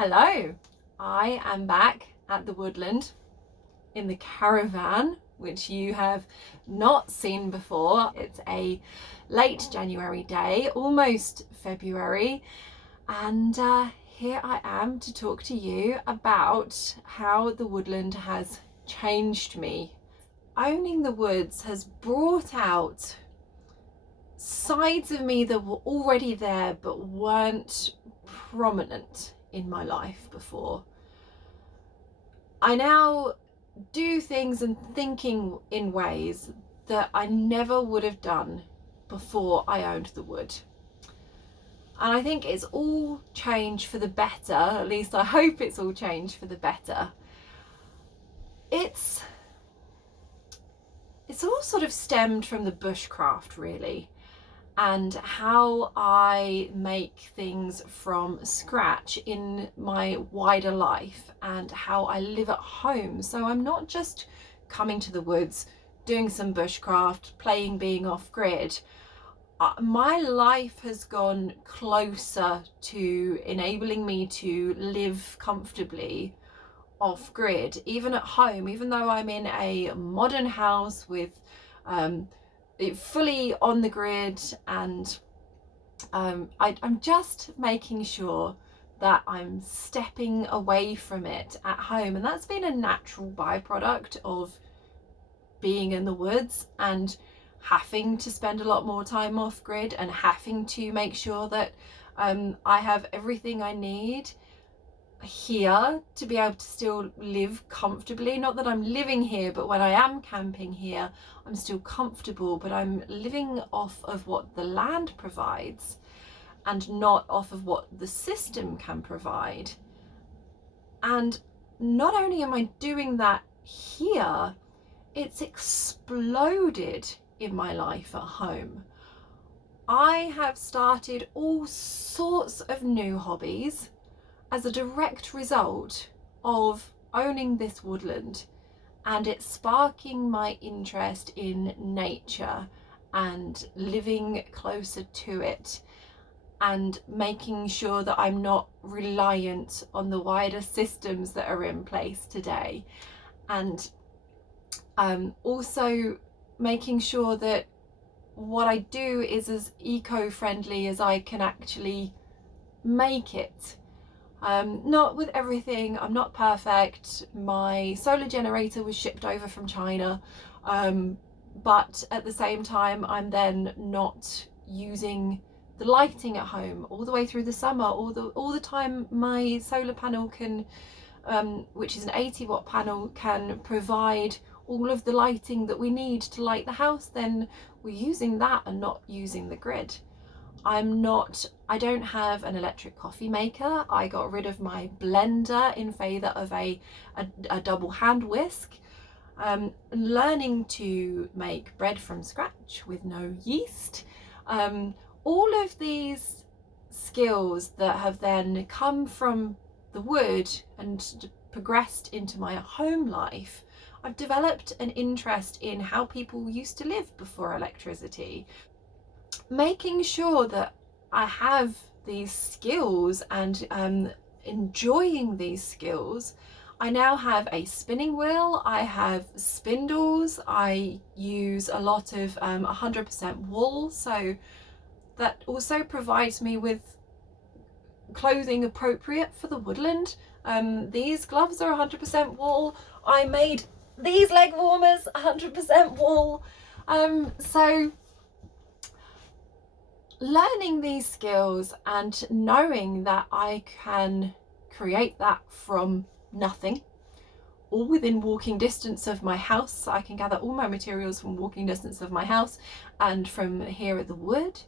Hello, I am back at the woodland in the caravan, which you have not seen before. It's a late January day, almost February, and here I am to talk to you about how the woodland has changed me. Owning the woods has brought out sides of me that were already there but weren't prominent in my life before. I now do things and thinking in ways that I never would have done before I owned the wood. And I think it's all changed for the better, at least I hope it's all changed for the better. It's all sort of stemmed from the bushcraft, really, and how I make things from scratch in my wider life and how I live at home. So I'm not just coming to the woods, doing some bushcraft, playing being off grid. My life has gone closer to enabling me to live comfortably off grid, even at home, even though I'm in a modern house with fully on the grid, and I'm just making sure that I'm stepping away from it at home, and that's been a natural byproduct of being in the woods and having to spend a lot more time off grid and having to make sure that I have everything I need here to be able to still live comfortably. Not that I'm living here, but when I am camping here, I'm still comfortable, but I'm living off of what the land provides and not off of what the system can provide. And not only am I doing that here, it's exploded in my life at home. I have started all sorts of new hobbies as a direct result of owning this woodland and it sparking my interest in nature and living closer to it and making sure that I'm not reliant on the wider systems that are in place today, and also making sure that what I do is as eco-friendly as I can actually make it. Not with everything, I'm not perfect. My solar generator was shipped over from China, but at the same time I'm then not using the lighting at home all the way through the summer, all the time my solar panel can, which is an 80-watt panel, can provide all of the lighting that we need to light the house, then we're using that and not using the grid. I don't have an electric coffee maker. I got rid of my blender in favour of a double hand whisk. Learning to make bread from scratch with no yeast. All of these skills that have then come from the wood and progressed into my home life. I've developed an interest in how people used to live before electricity. Making sure that I have these skills and enjoying these skills. I now have a spinning wheel, I have spindles, I use a lot of 100% wool, so that also provides me with clothing appropriate for the woodland. These gloves are 100% wool. I made these leg warmers 100% wool. So learning these skills and knowing that I can create that from nothing, all within walking distance of my house. I can gather all my materials from walking distance of my house and from here at the wood.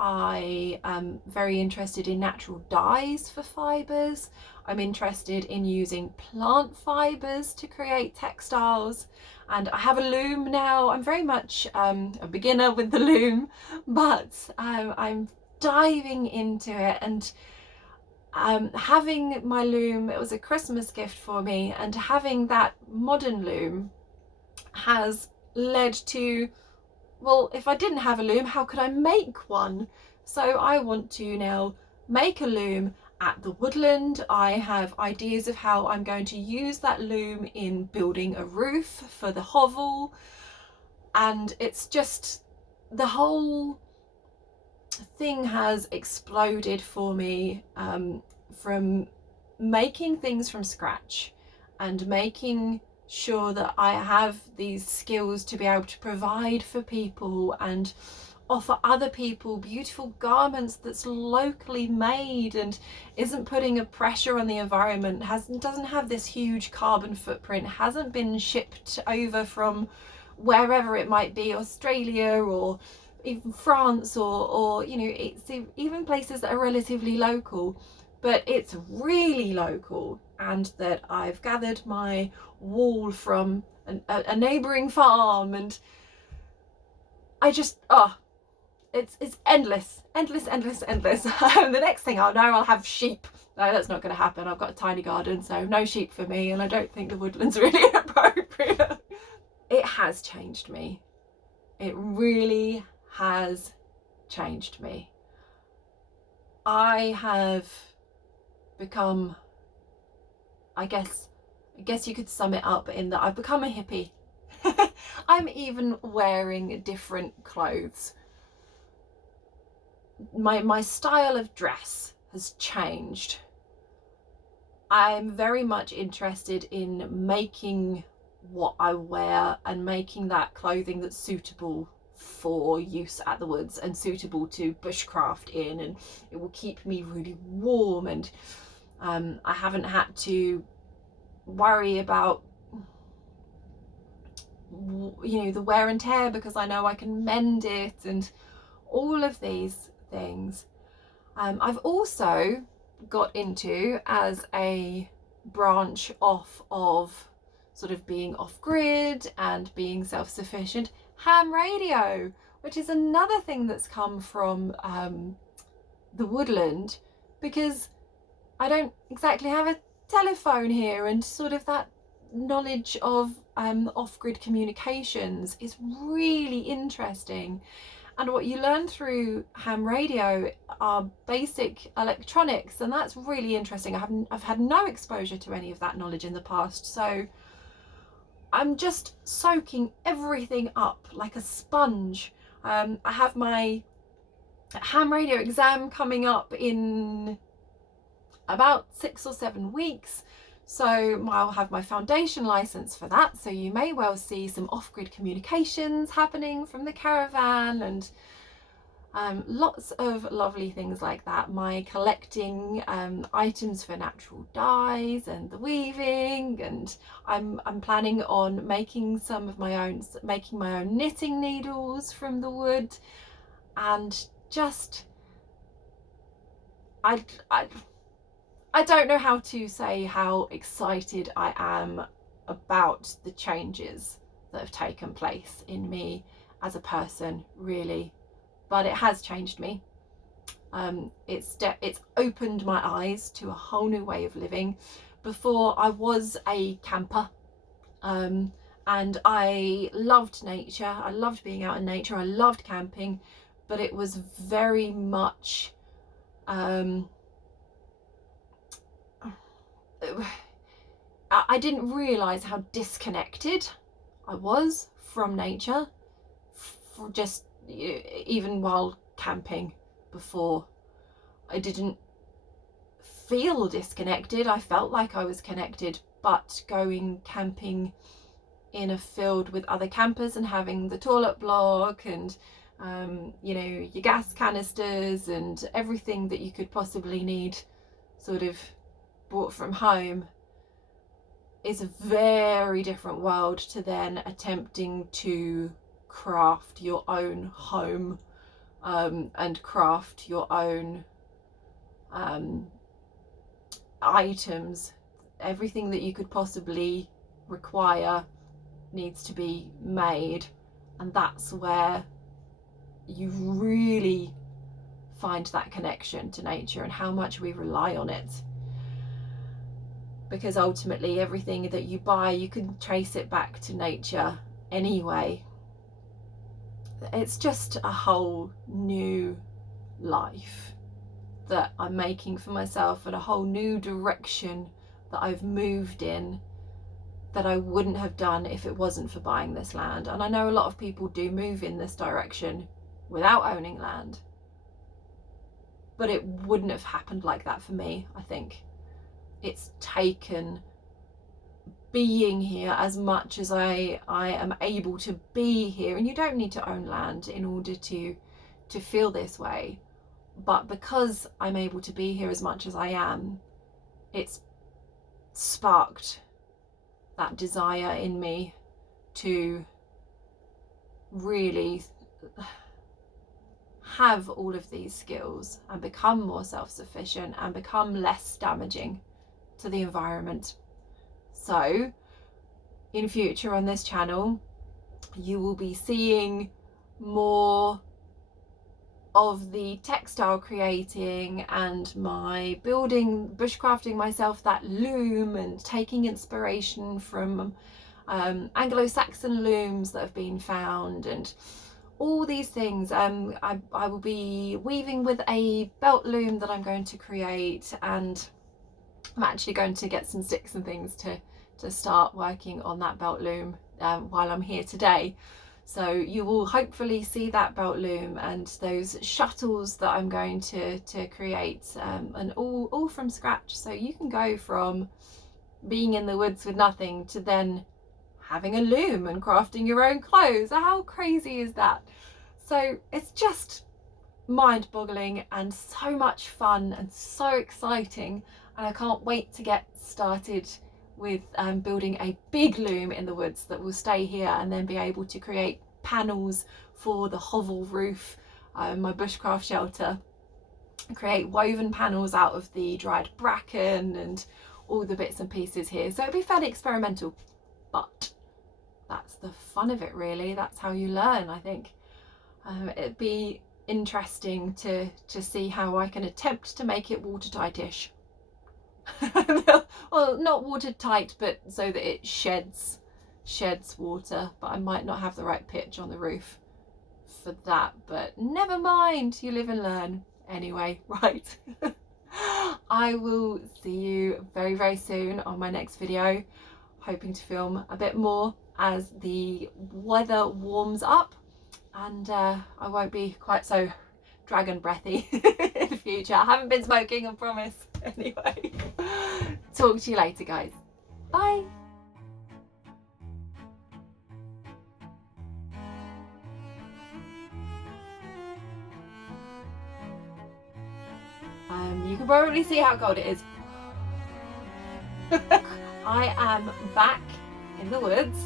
I am very interested in natural dyes for fibres. I'm interested in using plant fibres to create textiles, and I have a loom now. I'm very much a beginner with the loom, but I'm diving into it, and having my loom, it was a Christmas gift for me, and having that modern loom has led to, well, if I didn't have a loom, how could I make one? So I want to now make a loom at the woodland. I have ideas of how I'm going to use that loom in building a roof for the hovel, and it's just, the whole thing has exploded for me, from making things from scratch and making sure that I have these skills to be able to provide for people and offer other people beautiful garments that's locally made and isn't putting a pressure on the environment, doesn't have this huge carbon footprint, hasn't been shipped over from wherever it might be, Australia or even France, or you know, it's even places that are relatively local, but it's really local, and that I've gathered my wool from a neighbouring farm, and I just, it's endless. The next thing I'll know, I'll have sheep. No, that's not going to happen. I've got a tiny garden, so no sheep for me, and I don't think the woodland's really appropriate. It has changed me. It really has changed me. I have become, I guess you could sum it up in that I've become a hippie. I'm even wearing different clothes. My style of dress has changed. I'm very much interested in making what I wear and making that clothing that's suitable for use at the woods and suitable to bushcraft in, and it will keep me really warm, and I haven't had to worry about, you know, the wear and tear, because I know I can mend it and all of these things. I've also got into, as a branch off of sort of being off-grid and being self-sufficient, ham radio, which is another thing that's come from the woodland, because I don't exactly have a telephone here, and sort of that knowledge of off-grid communications is really interesting. And what you learn through ham radio are basic electronics, and that's really interesting. I've had no exposure to any of that knowledge in the past, so I'm just soaking everything up like a sponge. I have my ham radio exam coming up in about 6 or 7 weeks, so I'll have my foundation license for that, so you may well see some off-grid communications happening from the caravan, and lots of lovely things like that. My collecting items for natural dyes and the weaving, and I'm planning on making making my own knitting needles from the wood, and just I don't know how to say how excited I am about the changes that have taken place in me as a person, really. But it has changed me. It's opened my eyes to a whole new way of living. Before, I was a camper, and I loved nature. I loved being out in nature. I loved camping, but it was very much I didn't realise how disconnected I was from nature, for just even while camping. Before, I didn't feel disconnected. I felt like I was connected, but going camping in a field with other campers and having the toilet block and you know, your gas canisters and everything that you could possibly need sort of brought from home, is a very different world to then attempting to craft your own home and craft your own items. Everything that you could possibly require needs to be made, and that's where you really find that connection to nature and how much we rely on it. Because ultimately everything that you buy, you can trace it back to nature anyway. It's just a whole new life. that I'm making for myself and a whole new direction that I've moved in that I wouldn't have done if it wasn't for buying this land. And I know a lot of people do move in this direction without owning land, but it wouldn't have happened like that for me. I think it's taken being here as much as I am able to be here, and you don't need to own land in order to feel this way, but because I'm able to be here as much as I am, it's sparked that desire in me to really have all of these skills and become more self-sufficient and become less damaging to the environment. So in future on this channel, you will be seeing more of the textile creating and my bushcrafting myself that loom and taking inspiration from Anglo-Saxon looms that have been found and all these things. I will be weaving with a belt loom that I'm going to create, and I'm actually going to get some sticks and things to start working on that belt loom while I'm here today. So you will hopefully see that belt loom and those shuttles that I'm going to create, and all from scratch. So you can go from being in the woods with nothing to then having a loom and crafting your own clothes. How crazy is that? So it's just mind-boggling and so much fun and so exciting, and I can't wait to get started with building a big loom in the woods that will stay here, and then be able to create panels for the hovel roof, my bushcraft shelter, create woven panels out of the dried bracken and all the bits and pieces here. So it'll be fairly experimental, but that's the fun of it really. That's how you learn, I think. It'd be interesting to see how I can attempt to make it watertight-ish. Well, not watertight, but so that it sheds water, but I might not have the right pitch on the roof for that, but never mind, you live and learn. Anyway, right. I will see you very, very soon on my next video, hoping to film a bit more as the weather warms up, and I won't be quite so dragon breathy in the future. I haven't been smoking, I promise. Anyway, talk to you later, guys. Bye. You can probably see how cold it is. I am back in the woods,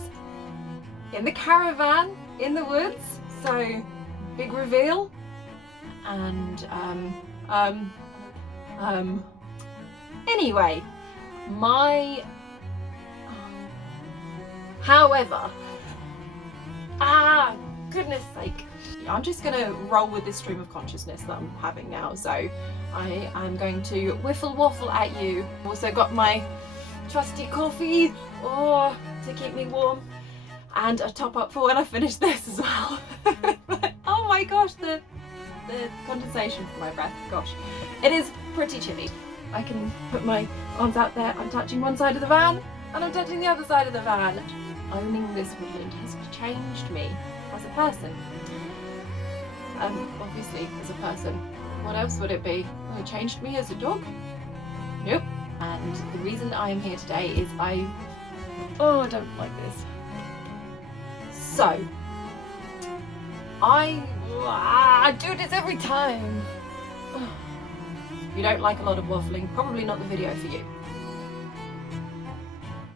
in the caravan, in the woods, so big reveal. And anyway, however, goodness sake, I'm just gonna roll with this stream of consciousness that I'm having now. So I am going to waffle at you. I've also got my trusty coffee to keep me warm, and a top up for when I finish this as well. Oh my gosh, the condensation from my breath, gosh, it is pretty chilly. I can put my arms out there. I'm touching one side of the van and I'm touching the other side of the van. Owning this woodland has changed me as a person. Obviously as a person. What else would it be? Oh, it changed me as a dog? Nope. And the reason I am here today is I don't like this. So I do this every time. If you don't like a lot of waffling, probably not the video for you.